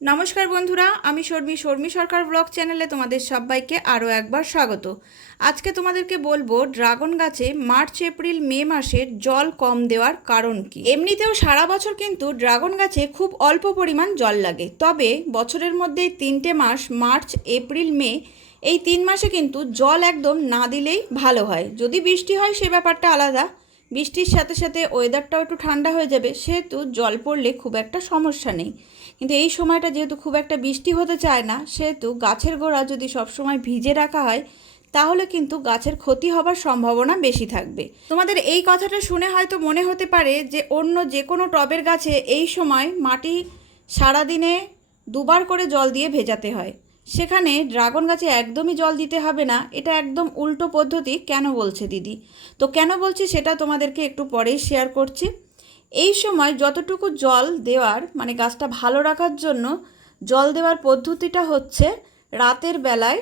নমস্কার বন্ধুরা, আমি শর্মি শর্মি সরকার ব্লগ চ্যানেলে তোমাদের সবাইকে আরও একবার স্বাগত। আজকে তোমাদেরকে বলব, ড্রাগন গাছে মার্চ, এপ্রিল, মে মাসে জল কম দেওয়ার কারণ কি? এমনিতেও সারা বছর কিন্তু ড্রাগন গাছে খুব অল্প পরিমাণ জল লাগে। তবে বছরের মধ্যে তিনটে মাস, মার্চ, এপ্রিল, মে, এই তিন মাসে কিন্তু জল একদম না দিলেই ভালো হয়। যদি বৃষ্টি হয়, সে ব্যাপারটা আলাদা। বৃষ্টির সাথে সাথে ওয়েদারটাও একটু ঠান্ডা হয়ে যাবে, সেহেতু জল পড়লে খুব একটা সমস্যা নেই। কিন্তু এই সময়টা যেহেতু খুব একটা বৃষ্টি হতে চায় না, সেহেতু গাছের গোড়া যদি সবসময় ভিজে রাখা হয়, তাহলে কিন্তু গাছের ক্ষতি হবার সম্ভাবনা বেশি থাকবে। তোমাদের এই কথাটা শুনে হয়তো মনে হতে পারে যে অন্য যে কোনো টবের গাছে এই সময় মাটি সারাদিনে দুবার করে জল দিয়ে ভেজাতে হয়। সেখানে ড্রাগন গাছে একদমই জল দিতে হবে না, এটা একদম উল্টো পদ্ধতি, কেন বলছে দিদি? তো কেন বলছি সেটা তোমাদেরকে একটু পরেই শেয়ার করছি। এই সময় যতটুকু জল দেওয়ার মানে গাছটা ভালো রাখার জন্য জল দেওয়ার পদ্ধতিটা হচ্ছে রাতের বেলায়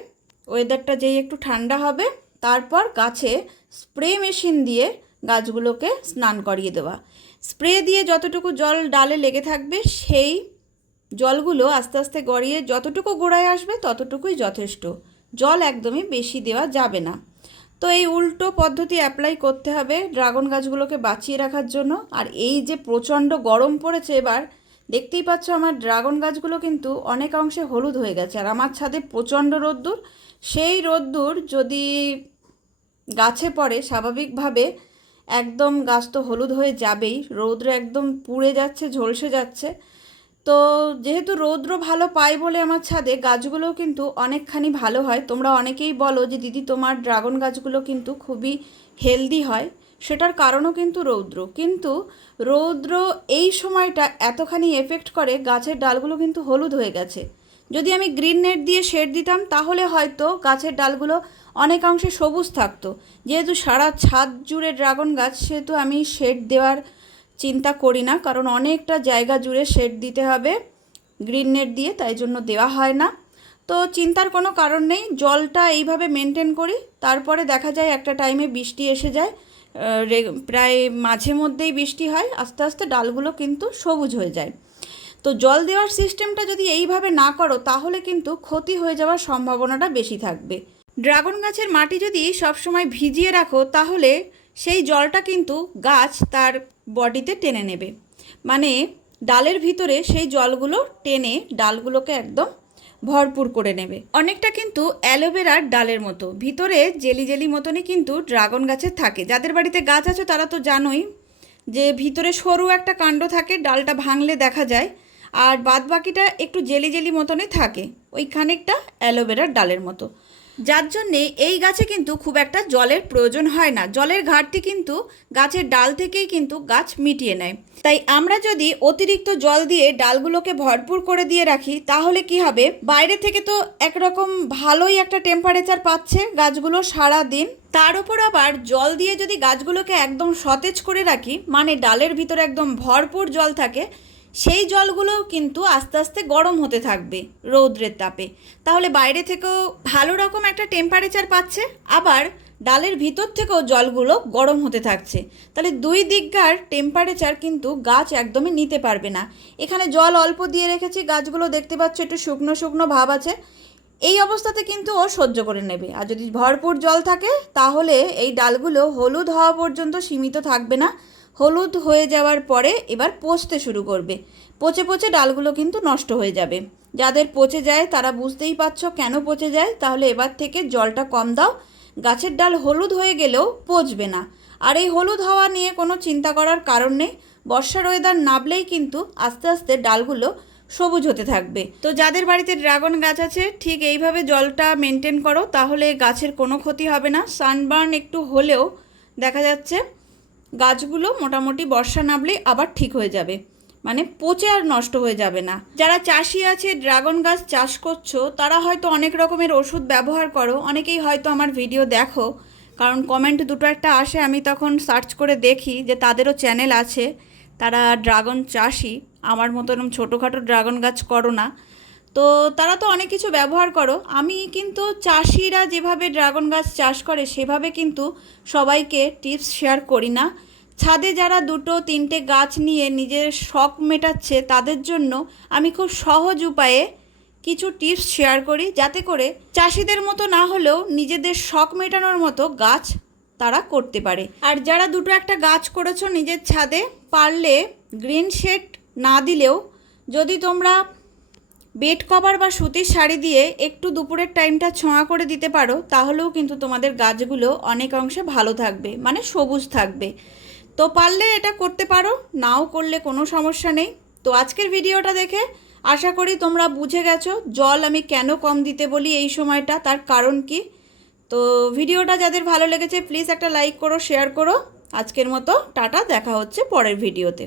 ওয়েদারটা যেই একটু ঠান্ডা হবে, তারপর গাছে স্প্রে মেশিন দিয়ে গাছগুলোকে স্নান করিয়ে দেওয়া। স্প্রে দিয়ে যতটুকু জল ডালে লেগে থাকবে, সেই জলগুলো আস্তে আস্তে গড়িয়ে যতটুকু গোড়ায় আসবে ততটুকুই যথেষ্ট। জল একদমই বেশি দেওয়া যাবে না। তো এই উল্টো পদ্ধতি অ্যাপ্লাই করতে হবে ড্রাগন গাছগুলোকে বাঁচিয়ে রাখার জন্য। আর এই যে প্রচণ্ড গরম পড়েছে এবার, দেখতেই পাচ্ছ আমার ড্রাগন গাছগুলো কিন্তু অনেক অংশে হলুদ হয়ে গেছে। আর আমার ছাদে প্রচণ্ড রোদ্দুর। সেই রোদ্দুর যদি গাছে পড়ে, স্বাভাবিকভাবে একদম গাছ তো হলুদ হয়ে যাবেই। রৌদ্র একদম পুড়ে যাচ্ছে, ঝলসে যাচ্ছে। তো যেহেতু রৌদ্র ভালো পাই বলে আমার ছাদে, গাছগুলোও কিন্তু অনেকখানি ভালো হয়। তোমরা অনেকেই বলো যে, দিদি, তোমার ড্রাগন গাছগুলো কিন্তু খুবই হেলদি হয়। সেটার কারণও কিন্তু রৌদ্র। কিন্তু রৌদ্র এই সময়টা এতখানি এফেক্ট করে, গাছের ডালগুলো কিন্তু হলুদ হয়ে গেছে। যদি আমি গ্রিন নেট দিয়ে শেড দিতাম, তাহলে হয়তো গাছের ডালগুলো অনেকাংশে সবুজ থাকতো। যেহেতু সারা ছাদ জুড়ে ড্রাগন গাছ, সেহেতু আমি শেড দেওয়ার চিন্তা করি না, কারণ অনেকটা জায়গা জুড়ে শেড দিতে হবে। গ্রিন নেট দিয়ে তাই জন্য দেওয়া হয় না। তো চিন্তার কোনো কারণ নেই, জলটা এইভাবে মেনটেন করি, তারপরে দেখা যায় একটা টাইমে বৃষ্টি এসে যায় প্রায় মাঝে মধ্যেই বৃষ্টি হয়, আস্তে আস্তে ডালগুলো কিন্তু সবুজ হয়ে যায়। তো জল দেওয়ার সিস্টেমটা যদি এইভাবে না করো, তাহলে কিন্তু ক্ষতি হয়ে যাওয়ার সম্ভাবনাটা বেশি থাকবে। ড্রাগন গাছের মাটি যদি সবসময় ভিজিয়ে রাখো, তাহলে সেই জলটা কিন্তু গাছ তার বডিতে টেনে নেবে। মানে ডালের ভিতরে সেই জলগুলো টেনে ডালগুলোকে একদম ভরপুর করে নেবে। অনেকটা কিন্তু অ্যালোভেরার ডালের মতো। ভিতরে জেলি জেলি মতনই কিন্তু ড্রাগন গাছের থাকে। যাদের বাড়িতে গাছ আছে তারা তো জানোই যে ভিতরে সরু একটা কাণ্ড থাকে, ডালটা ভাঙলে দেখা যায়, আর বাদ বাকিটা একটু জেলি জেলি মতনই থাকে। ওই খানিকটা অ্যালোভেরার ডালের মতো। যার জন্যে এই গাছে কিন্তু খুব একটা জলের প্রয়োজন হয় না। জলের ঘাটতি কিন্তু গাছের ডাল থেকেই কিন্তু গাছ মিটিয়ে নেয়। তাই আমরা যদি অতিরিক্ত জল দিয়ে ডালগুলোকে ভরপুর করে দিয়ে রাখি, তাহলে কি হবে? বাইরে থেকে তো একরকম ভালোই একটা টেম্পারেচার পাচ্ছে গাছগুলো সারা দিন তার উপর আবার জল দিয়ে যদি গাছগুলোকে একদম সতেজ করে রাখি মানে ডালের ভিতরে একদম ভরপুর জল থাকে সেই জলগুলোও কিন্তু আস্তে আস্তে গরম হতে থাকবে রৌদ্রের তাপে। তাহলে বাইরে থেকেও ভালো রকম একটা টেম্পারেচার পাচ্ছে, আবার ডালের ভিতর থেকেও জলগুলো গরম হতে থাকছে। তাহলে দুই দিককার টেম্পারেচার কিন্তু গাছ একদমই নিতে পারবে না। এখানে জল অল্প দিয়ে রেখেছি, গাছগুলো দেখতে পাচ্ছ একটু শুকনো শুকনো ভাব আছে। এই অবস্থাতে কিন্তু ও সহ্য করে নেবে। আর যদি ভরপুর জল থাকে, তাহলে এই ডালগুলো হলুদ হওয়া পর্যন্ত সীমিত থাকবে না। হলুদ হয়ে যাওয়ার পরে এবার পচতে শুরু করবে। পচে পচে ডালগুলো কিন্তু নষ্ট হয়ে যাবে। যাদের পচে যায় তারা বুঝতেই পারছ কেন পচে যায়, তাহলে এবার থেকে জলটা কম দাও। গাছের ডাল হলুদ হয়ে গেলেও পচবে না। আর এই হলুদ হওয়া নিয়ে কোনো চিন্তা করার কারণ নেই। বর্ষার ওয়েদার নাবলেই কিন্তু আস্তে আস্তে ডালগুলো সবুজ হতে থাকবে। তো যাদের বাড়িতে ড্রাগন গাছ আছে, ঠিক এইভাবে জলটা মেনটেন করো, তাহলে গাছের কোনো ক্ষতি হবে না। সানবার্ন একটু হলেও দেখা যাচ্ছে গাছগুলো মোটামুটি বর্ষা নামলে আবার ঠিক হয়ে যাবে। মানে পচে আর নষ্ট হয়ে যাবে না। যারা চাষি আছে, ড্রাগন গাছ চাষ করছ, তারা হয়তো অনেক রকমের ওষুধ ব্যবহার করো। অনেকেই হয়তো আমার ভিডিও দেখো, কারণ কমেন্ট দুটো একটা আসে, আমি তখন সার্চ করে দেখি যে তাদেরও চ্যানেল আছে। তারা ড্রাগন চাষি, আমার মতন ছোটোখাটো ড্রাগন গাছ করো না। তো তারা তো অনেক কিছু ব্যবহার করো। আমি কিন্তু চাষিরা যেভাবে ড্রাগন গাছ চাষ করে, সেভাবে কিন্তু সবাইকে টিপস শেয়ার করি না। ছাদে যারা দুটো, তিনটে গাছ নিয়ে নিজের শখ মেটাচ্ছে, তাদের জন্য আমি খুব সহজ উপায়ে কিছু টিপস শেয়ার করি, যাতে করে চাষিদের মতো না হলেও নিজেদের শখ মেটানোর মতো গাছ তারা করতে পারে। আর যারা দুটো একটা গাছ করেছ নিজের ছাদে, পারলে গ্রিন শেড না দিলেও যদি তোমরা বেড কভার বা সুতির শাড়ি দিয়ে একটু দুপুরের টাইমটা ছোঁয়া করে দিতে পারো, তাহলেও কিন্তু তোমাদের গাছগুলো অনেক অংশে ভালো থাকবে মানে সবুজ থাকবে। তো পারলে এটা করতে পারো, নাও করলে কোনো সমস্যা নেই। তো আজকের ভিডিওটা দেখে আশা করি তোমরা বুঝে গেছো জল আমি কেন কম দিতে বলি এই সময়টা, তার কারণ কি। তো ভিডিওটা যাদের ভালো লেগেছে প্লিজ একটা লাইক করো শেয়ার করো। আজকের মতো টাটা, দেখা হচ্ছে পরের ভিডিওতে।